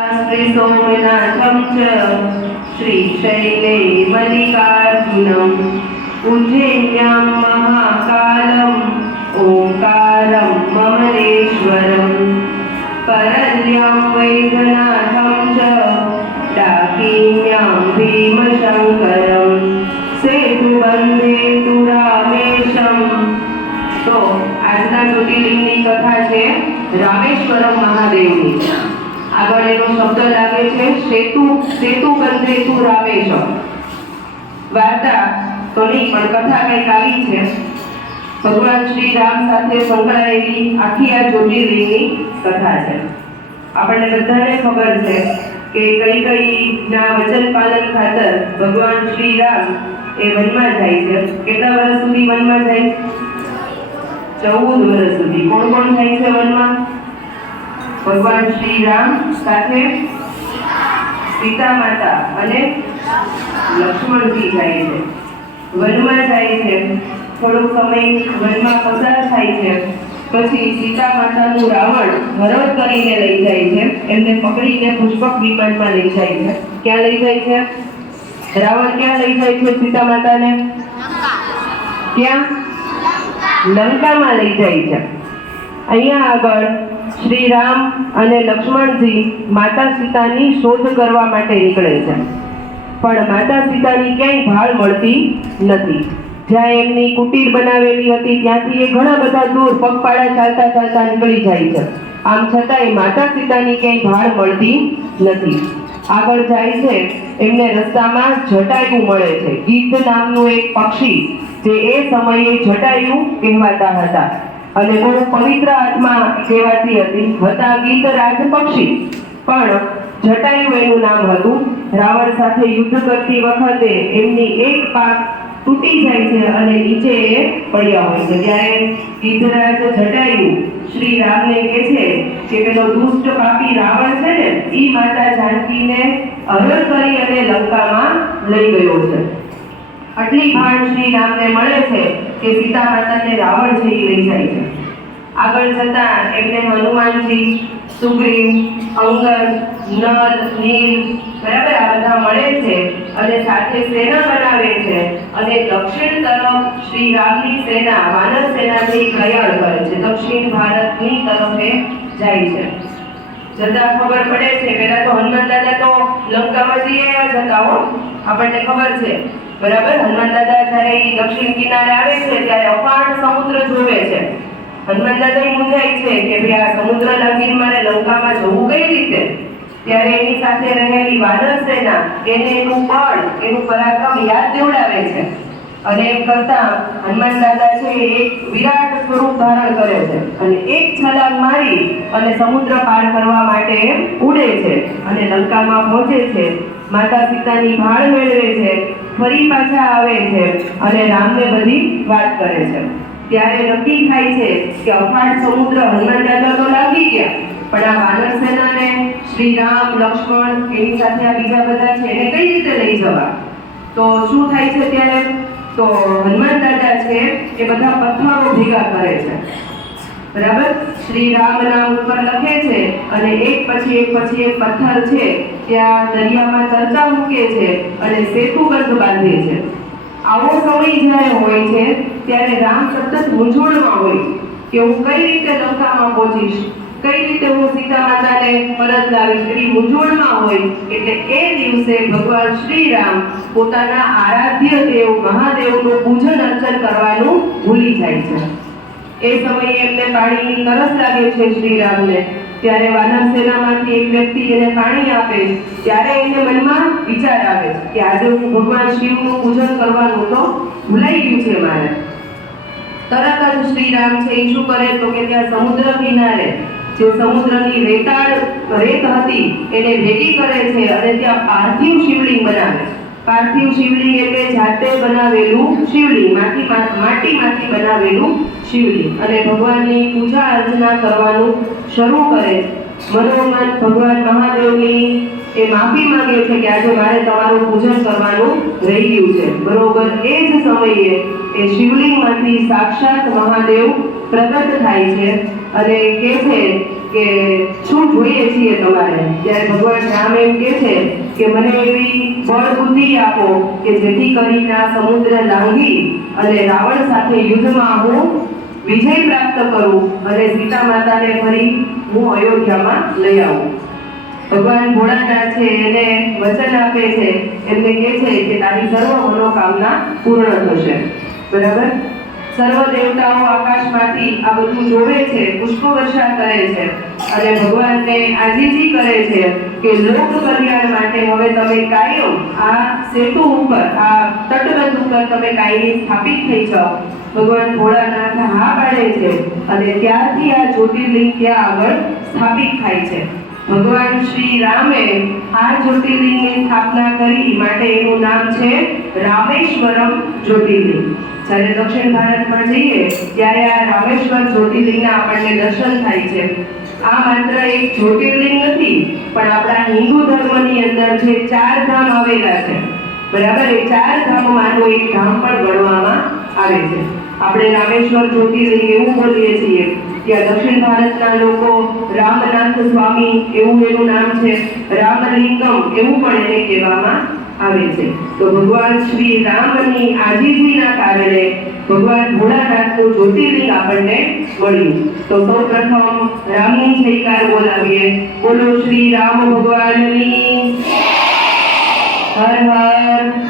શ્રી સોમનાથમ ચ શ્રીશૈલે મલ્લિકાર્જુનમ ઉજ્જૈન્યામ મહાકાલમ ઓંકારમ મમલેશ્વરમ પરન્યામ વૈદ્યનાથમ ચ ડાકીન્યામ ભીમશંકરમ સેતુબંધે તુ રામેશમ તો આજના જ્યોતિર્લિંગની કથા છે રામેશ્વરમ મહાદેવની આગળ એનો શબ્દ લાગે છે, સેતુ સેતુ બંધે તુ વાર્તા તો નહીં પણ કથા કંઈક આવી છે. ભગવાન શ્રી રામ સાથે સંકળાયેલી આખી આ જ્યોતિર્લિંગની કથા છે. આપણને બધાને ખબર છે કે કઈ કઈ ના વચન પાલન ખાતર ભગવાન શ્રી રામ એ વનમાં જાય છે. કેટલા વર્ષ સુધી વનમાં જાય? ચૌદ વર્ષ સુધી. કોણ કોણ જાય છે વનમાં? ભગવાન શ્રી રામ સાથે સીતા માતા અને લક્ષ્મણજી જાય છે. વનમાં જાય છે. થોડોક સમય વનમાં પસાર થાય છે. પછી સીતા માતાનું રાવણ હરણ કરીને લઈ જાય છે. એમને પકડીને પુષ્પક વિમાનમાં લઈ જાય છે. ક્યાં લઈ જાય છે? રાવણ ક્યાં લઈ જાય છે સીતા માતાને ક્યાં? લંકામાં લઈ જાય છે. અહીંયા આગળ શ્રી રામ અને લક્ષ્મણજી માતા સીતાની શોધ કરવા માટે નીકળે છે. પણ માતા સીતાની ક્યાંય ભાળ મળતી નથી. જ્યાં એમની કુટીર બનાવેલી હતી ત્યાંથી એ ઘણા બધા દૂર પગપાળા ચાલતા ચાલતા નીકળી જાય છે. આમ છતાંય માતા સીતાની ક્યાંય ભાળ મળતી નથી. આગળ જાય છે, એમને રસ્તામાં જટાયુ મળે છે. ગીધ નામનું એક પક્ષી, જે એ સમયે જટાયુ કહેવાતા હતા. અને બહુ પવિત્ર આત્મા કહેવાતી હતી. હતા ગીત રાજ પક્ષી પણ જટાયુ એનું નામ હતું. રાવણ સાથે યુદ્ધ કરતી વખતે એમની એક પાક તૂટી જાય છે અને નીચે એ પડ્યા હોય છે. જ્યારે ગીધરાજ જટાયુ શ્રી રામને કહે છે કે પેલો દુષ્ટ પાપી રાવણ છે ને એ માતા જાનકીને હરણ કરી અને લંકામાં લઈ ગયો છે. આટલી ભાન શ્રી રામને મળે છે. કે સીતા માતાને રાવણ છે લઈ જાય છે. આગળ જતા એમને હનુમાનજી, સુગ્રીવ અંગદ નલ નીલ, બરાબર આ બધા મળે છે અને સાથે સેના બનાવે છે અને દક્ષિણ તરફ શ્રી રામની સેના, વાનર સેનાથી પ્રયાણ કરે છે. દક્ષિણ ભારતની તરફે જાય છે. જતા ખબર પડે છે પહેલા તો હનુમાન દાદા તો લંકામાં જઈ આવ્યા જતા હો. આપણને ખબર છે. બરાબર? હનુમાન દાદા જ્યારે દક્ષિણ કિનારે આવે છે ત્યારે અપાર સમુદ્ર જોવે છે. હનુમાન દાદા મૂંઝાય છે કે ભાઈ આ સમુદ્ર લગીન મારે લંકામાં જવું કઈ રીતે? ત્યારે એની સાથે રહેલી વાનર સેના એને એનું બળ એનું પરાક્રમ યાદ દેવડાવે છે. અને એમ કરતા હનુમાન દાદા છે એક વિરાટ સ્વરૂપ ધારણ કરે છે. અને એક છલાંગ મારી અને સમુદ્ર પાર કરવા માટે ઉડે છે અને લંકામાં પહોંચે છે. માતા સીતાની ભાળ મેળવે છે, ફરી પાછા આવે છે અને રામને બધી વાત કરે છે. ત્યારે નક્કી થાય છે કે અફાટ સમુદ્ર હનુમાન દાદા તો લાગી ગયા, પણ આ વાનર સેનાને શ્રી રામ, લક્ષ્મણ એની સાથે આ બીજા બધા છે એને કઈ રીતે લઈ જવા? તો શું થાય છે ત્યારે? તો હનુમાન દાદા છે, એ બધા પથ્થરો ભેગા કરે છે. બરાબર? શ્રી રામ નામ ઉપર લખે છે અને એક પછી એક પછી એક પથ્થર છે ત્યાં દરિયામાં તરતા મૂકે છે અને સેતુબંધ બાંધે છે. આવો સમય જ્યારે હોય છે, ત્યારે રામ સતત મૂંઝવણમાં હોય કે હું કઈ રીતે લંકામાં પહોંચીશ? કઈ રીતે હું સીતા માતાને પરત લાવીશ એવી મૂંઝવણમાં હોય, એટલે એ દિવસે ભગવાન શ્રી રામ પોતાના આરાધ્ય દેવ, મહાદેવનું પૂજન અર્ચન કરવાનું ભૂલી જાય છે. એ સમયે એમને પાણીની તરસ લાગે છે શ્રી રામને ત્યારે વાનર સેનામાંથી એક વ્યક્તિ એને પાણી આપે, ત્યારે એને મનમાં વિચાર આવે કે આજે હું ભગવાન શિવનું પૂજન કરવાનું તો ભૂલાઈ ગયું છે મારે. તરત જ શ્રી રામ છે એ શું કરે તો કે ત્યાં સમુદ્ર કિનારે જે સમુદ્રની રેતાળ, રેત હતી, એને ભેગી કરે છે અને ત્યાં પાર્થિવ શિવલિંગ બનાવે પાર્થિવ શિવલિંગ એટલે જાતે બનાવેલું શિવલિંગ, માટી માટીમાંથી બનાવેલું શિવલિંગ. અને ભગવાનની પૂજા અર્ચના કરવાનું શરૂ કરે મનોમન ભગવાન મહાદેવની એ માફી માંગે છે કે આજે મારે તમારું પૂજન કરવાનું રહી ગયું છે. બરોબર એ જ સમયે એ શિવલિંગમાંથી સાક્ષાત મહાદેવ પ્રગટ થાય છે. અને કહે છે કે શું જોઈએ છીએ તમારે? ત્યારે ભગવાન એમ કે છે કે મને એવી બળ બુદ્ધિ આપો કે જેથી કરીને આ સમુદ્ર લાંઘી અને રાવણ સાથે યુદ્ધમાં હું વિજય પ્રાપ્ત કરું અને સીતા માતાને ફરી હું અયોધ્યામાં લઈ આવું. ભગવાન ભોળાનાથ છે, એને વચન આપે છે. એમને કહે છે કે તારી સર્વ મનોકામના પૂર્ણ થશે. બરાબર? સર્વ દેવતાઓ આકાશમાંથી આ બધું જોવે છે પુષ્પ વર્ષા કરે છે. અને ભગવાનને આજીજી કરે છે કે લોક કલ્યાણ માટે હવે તમે કાયો, આ સેતુ ઉપર, આ તટબંધ ઉપર તમે કાયમી સ્થાપિત થઈ જાઓ. ભગવાન ભોળાનાથ હા પાડે છે અને ત્યારથી આ જ્યોતિર્લિંગ ત્યાં આગળ સ્થાપિત થાય છે. ભગવાન શ્રી રામે આ જ્યોતિર્લિંગની સ્થાપના કરી માટે એનું નામ છે રામેશ્વરમ જ્યોતિર્લિંગ. જ્યારે દક્ષિણ ભારતમાં જઈએ, ત્યારે આ રામેશ્વર જ્યોતિર્લિંગના આપણને દર્શન થાય છે. આ માત્ર એક જ્યોતિર્લિંગ નથી, પણ આપણા હિન્દુ ધર્મની અંદર જે ચાર ધામ આવેલા છે, બરાબર? એ ચાર ધામમાંનું એક ધામ પણ ગણવામાં આવે છે. આપણે રામેશ્વર જ્યોતિર્લિંગ એવું બોલીએ છીએ ત્યાં દક્ષિણ ભારતના લોકો રામનાથ સ્વામી એવું એનું નામ છે, રામલિંગમ એવું પણ એને કહેવામાં આવે છે. તો ભગવાન શ્રી રામની આજીજીના કારણે ભગવાન ભોળાનાથનું જ્યોતિર્લિંગ આપણને મળ્યું. તો સૌ પ્રથમ રામની જયકાર બોલાવીએ. બોલો શ્રી રામ ભગવાનની. હર હર.